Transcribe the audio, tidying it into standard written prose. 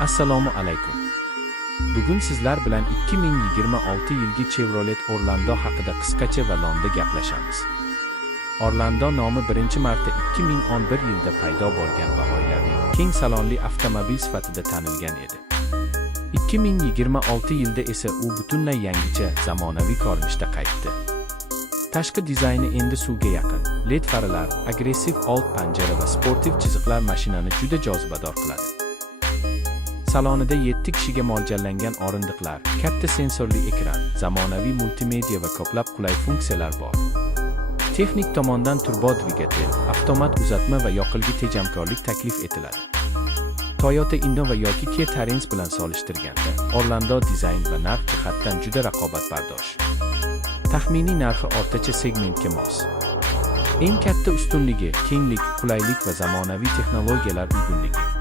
Assalomu alaykum. Bugun sizlar bilan 2026 yilgi Chevrolet Orlando haqida qisqacha va lo'nda gaplashamiz. Orlando nomi birinchi marta 2011 yilda paydo bo'lgan va oilaviy, keng salonli avtomobil sifatida tanilgan edi. 2026 yilda esa u butunlay yangicha, zamonaviy ko'rinishda qaytdi. Tashqi dizayni endi suvga yaqin, LED farlar, agressiv old panjara va sportiv chiziqlar mashinani juda jozibador qiladi. Salonida 7 kishiga mo'ljallangan o'rindiqlar, katta sensorli ekran, zamonaviy multimedia va ko'plab qulay funksiyalar bor. Texnik tomondan turbo dvigatel, avtomat uzatma va yoqilg'i tejamkorlik taklif etiladi. Toyota Innova yoki Kia Tarens bilan solishtirganda, Orlando dizayn va narx jihatdan juda raqobatbardosh. Taxminiy narxi o'rtacha segmentga mos. Eng katta ustunligi kenglik, qulaylik va zamonaviy texnologiyalar uyg'unligi.